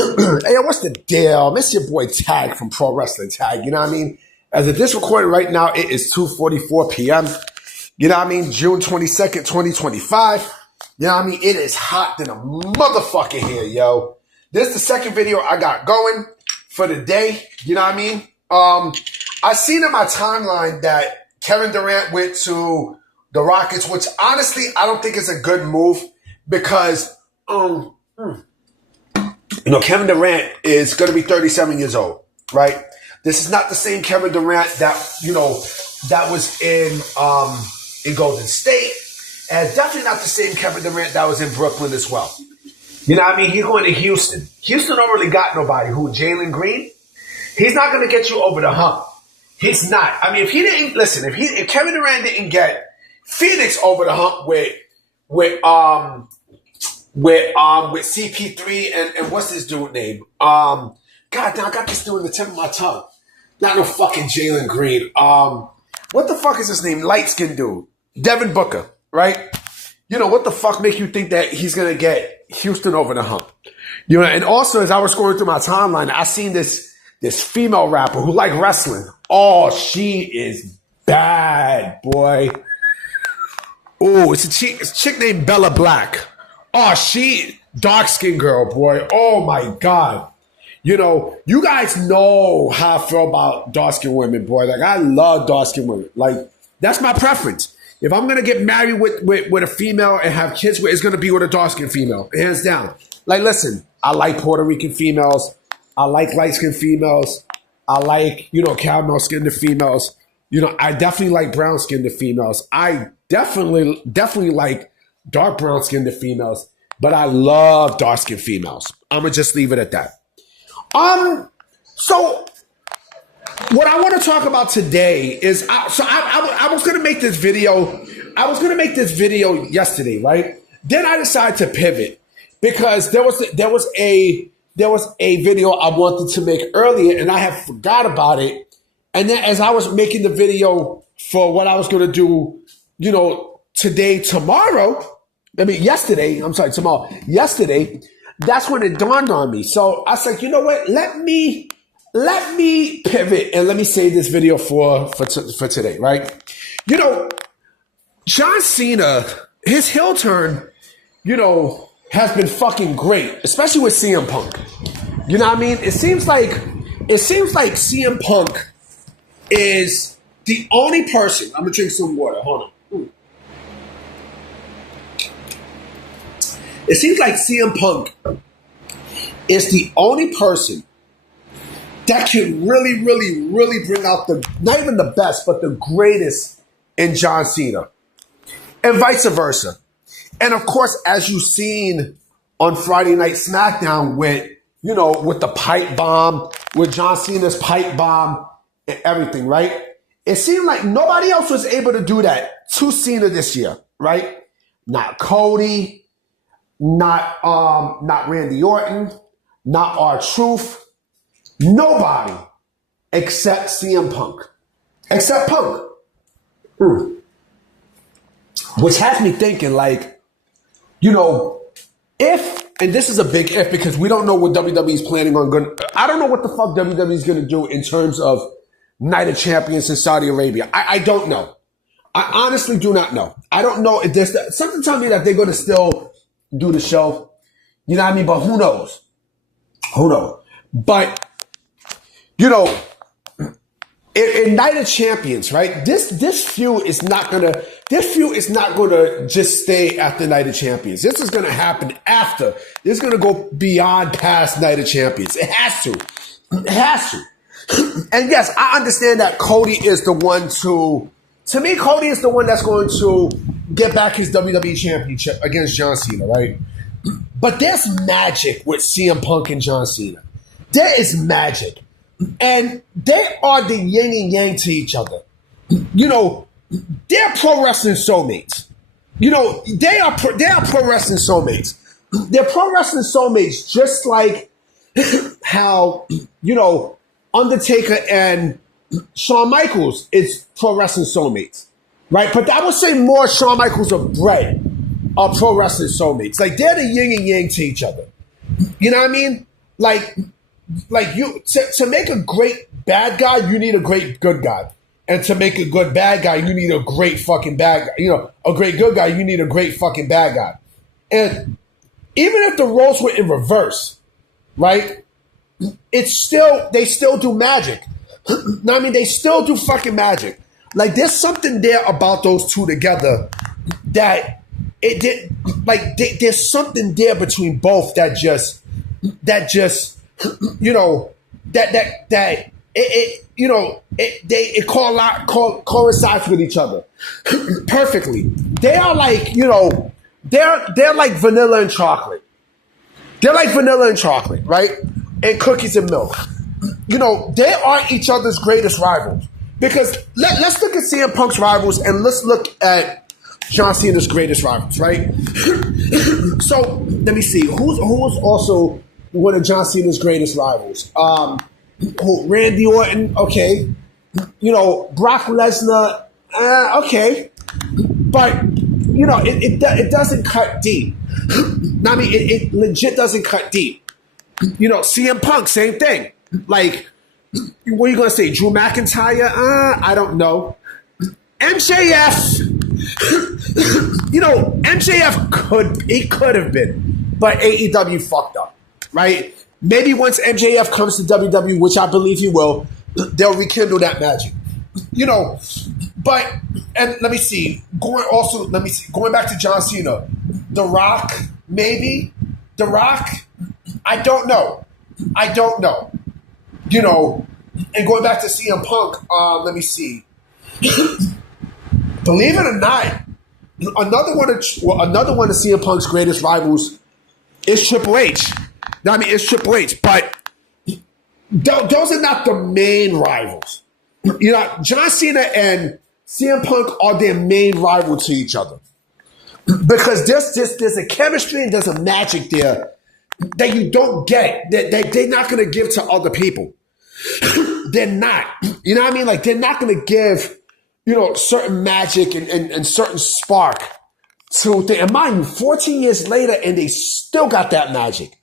Hey, what's the deal? It's your boy Tag from Pro Wrestling Tag. You know what I mean? As of this recording right now, it is 2:44 p.m. You know what I mean? June 22nd, 2025. You know what I mean? It is hot than a motherfucker here, yo. This is the second video I got going for the day. You know what I mean? I seen in my timeline that Kevin Durant went to the Rockets, which honestly, I don't think is a good move because, Kevin Durant is going to be 37 years old, right? This is not the same Kevin Durant that, that was in Golden State. And definitely not the same Kevin Durant that was in Brooklyn as well. You know what I mean? He's going to Houston. Houston don't really got nobody. Who, Jalen Green? He's not going to get you over the hump. He's not. I mean, if Kevin Durant didn't get Phoenix over the hump with CP3 and what's this dude name? God, now I got this dude in the tip of my tongue. Not no fucking Jalen Green. What the fuck is his name? Light-skinned dude. Devin Booker, right? What the fuck make you think that he's gonna get Houston over the hump? And also as I was scrolling through my timeline, I seen this female rapper who like wrestling. Oh, she is bad, boy. Oh, it's a chick named Bella Black. Oh, she dark-skinned girl, boy. Oh my God. You guys know how I feel about dark-skinned women, boy. Like, I love dark-skinned women. Like, that's my preference. If I'm gonna get married with a female and have kids with, it's gonna be with a dark-skinned female, hands down. Like, listen, I like Puerto Rican females. I like light-skinned females. I like, caramel-skinned females. I definitely like brown-skinned females. I definitely like dark brown-skinned females, but I love dark-skinned females. I'm gonna just leave it at that. So what I want to talk about today is, I was gonna make this video. I was gonna make this video yesterday, right? Then I decided to pivot because there was a video I wanted to make earlier, and I had forgot about it. And then as I was making the video for what I was gonna do, yesterday, that's when it dawned on me. So I was like, you know what? Let me pivot and let me save this video for today, right? John Cena, his heel turn, has been fucking great, especially with CM Punk. You know what I mean? It seems like CM Punk is the only person. I'm gonna drink some water. Hold on. It seems like CM Punk is the only person that can really, really, really bring out not even the best, but the greatest in John Cena. And vice versa. And of course, as you've seen on Friday Night SmackDown with the pipe bomb, with John Cena's pipe bomb and everything, right? It seemed like nobody else was able to do that to Cena this year, right? Not Cody, not Randy Orton, not R-Truth, nobody except CM Punk. Except Punk. Which has me thinking, like, if, and this is a big if because we don't know what WWE's planning on I don't know what the fuck WWE's going to do in terms of Night of Champions in Saudi Arabia. I don't know. I honestly do not know. I don't know if there's something telling me that they're going to still do the show. You know what I mean? But who knows? Who knows? But, in Night of Champions, right? This feud is not gonna just stay at the Night of Champions. This is gonna happen after. This is gonna go beyond past Night of Champions. It has to. It has to. And yes, I understand that Cody is the one to me, Cody is the one that's going to get back his WWE championship against John Cena, right? But there's magic with CM Punk and John Cena. There is magic. And they are the yin and yang to each other. They're pro wrestling soulmates. They are pro wrestling soulmates. They're pro wrestling soulmates, just like how, Undertaker and Shawn Michaels is pro wrestling soulmates, right? But I would say more Shawn Michaels of Bret are pro wrestling soulmates. Like, they're the yin and yang to each other. You know what I mean? like you to make a great bad guy, you need a great good guy. And to make a good bad guy, you need a great fucking bad guy. You know, a great good guy, you need a great fucking bad guy. And even if the roles were in reverse, right? They still do magic. I mean, they still do fucking magic. Like, there's something there about those two together that it did. Like, there's something there between both that just you know it coincides with each other perfectly. They are like, you know, they're like vanilla and chocolate. They're like vanilla and chocolate, right? And cookies and milk. You know, they are each other's greatest rivals. Because let's look at CM Punk's rivals and let's look at John Cena's greatest rivals, right? So let me see. Who's also one of John Cena's greatest rivals? Randy Orton, okay. You know, Brock Lesnar, okay. But, you know, it doesn't cut deep. I mean, it legit doesn't cut deep. You know, CM Punk, same thing. Like, what are you going to say? Drew McIntyre? I don't know. MJF, you know, MJF could have been, but AEW fucked up, right? Maybe once MJF comes to WWE, which I believe he will, they'll rekindle that magic. You know, but, and let me see. Going back to John Cena. The Rock, maybe. The Rock, I don't know. You know, and going back to CM Punk, let me see. Believe it or not, another one of CM Punk's greatest rivals is Triple H. I mean, it's Triple H, but those are not the main rivals. You know, John Cena and CM Punk are their main rival to each other because there's a chemistry and there's a magic there that you don't get, that they're not going to give to other people. They're not. You know what I mean? Like, they're not going to give, you know, certain magic and certain spark to things. And mind you, 14 years later, and they still got that magic.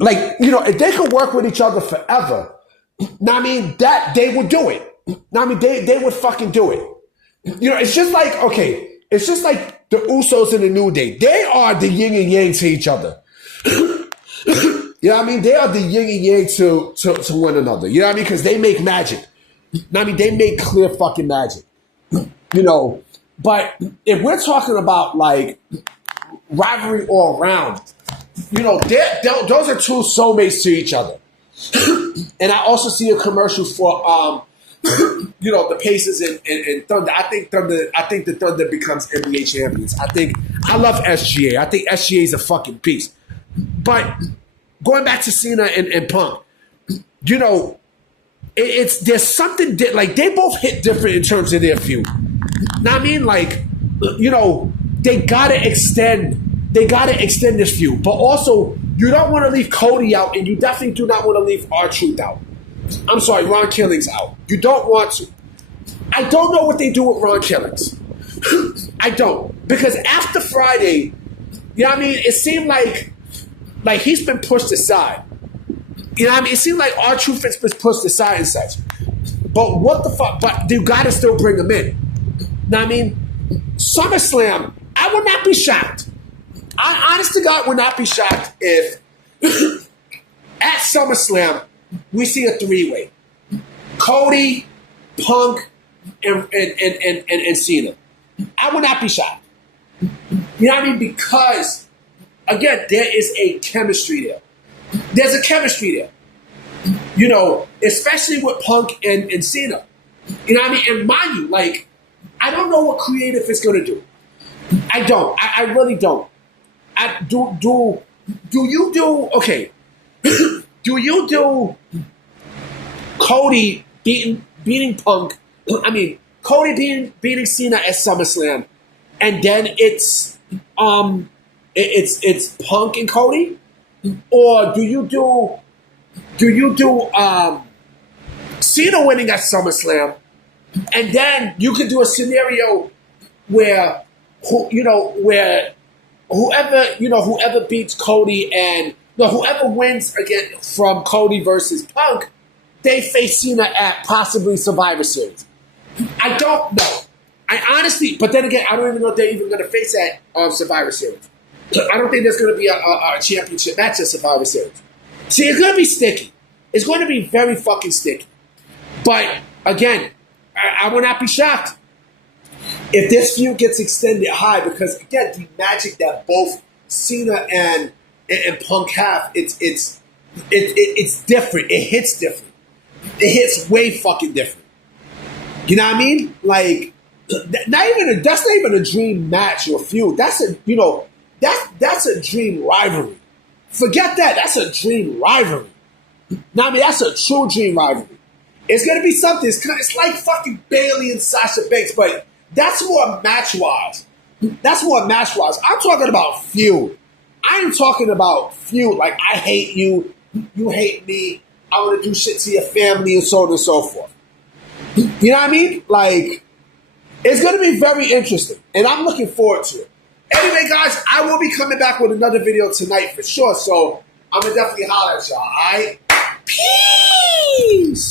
Like, you know, if they could work with each other forever, I mean, that they would do it. I mean, they would fucking do it. You know, it's just like, okay, it's just like the Usos and the New Day. They are the yin and yang to each other. You know what I mean? They are the yin and yang to one another. You know what I mean? Because they make magic. I mean, they make clear fucking magic. You know, but if we're talking about, like, rivalry all around, you know, those are two soulmates to each other. And I also see a commercial for, you know, the Pacers and Thunder. I think the Thunder becomes NBA champions. I love SGA. I think SGA is a fucking beast. But going back to Cena and Punk, you know, there's something like they both hit different in terms of their feud. Now, I mean, like, you know, they gotta extend this feud, but also you don't want to leave Cody out, and you definitely do not want to leave R-Truth out. I'm sorry, Ron Killings out. You don't want to. I don't know what they do with Ron Killings. I don't, because after Friday, you know what I mean, it seemed like he's been pushed aside. You know what I mean? It seemed like R-Truth has been pushed aside and such. But what the fuck? But you gotta still bring him in. You know what I mean? SummerSlam, I would not be shocked. I honest to God would not be shocked if at SummerSlam we see a three-way. Cody, Punk, and Cena. I would not be shocked. You know what I mean? Because, again, there is a chemistry there. There's a chemistry there. You know, especially with Punk and Cena. You know what I mean? And mind you, like, I don't know what creative is going to do. I don't. I really don't. Do you do, okay, do you do Cody beating Punk, I mean, Cody beating Cena at SummerSlam, and then it's Punk and Cody? Or do you do Cena winning at SummerSlam, and then you could do a scenario where whoever beats Cody and No, whoever wins again from Cody versus Punk, they face Cena at possibly Survivor Series. I don't know. I honestly, but then again, I don't even know if they're even going to face that Survivor Series. I don't think there's going to be a championship match at Survivor Series. See, it's going to be sticky. It's going to be very fucking sticky. But again, I will not be shocked if this feud gets extended high, because again, the magic that both Cena and Punk have, it's different. It hits different. It hits way fucking different. You know what I mean? Like, that's not even a dream match or feud. That's that's a dream rivalry. Forget that. That's a dream rivalry. Now, I mean, that's a true dream rivalry. It's gonna be something. It's like fucking Bayley and Sasha Banks, but that's more match-wise. That's more match-wise. I'm talking about feud. I am talking about feud. Like, I hate you, you hate me. I want to do shit to your family and so on and so forth. You know what I mean? Like, it's going to be very interesting, and I'm looking forward to it. Anyway, guys, I will be coming back with another video tonight for sure, so I'm going to definitely holler at y'all, all right? Peace!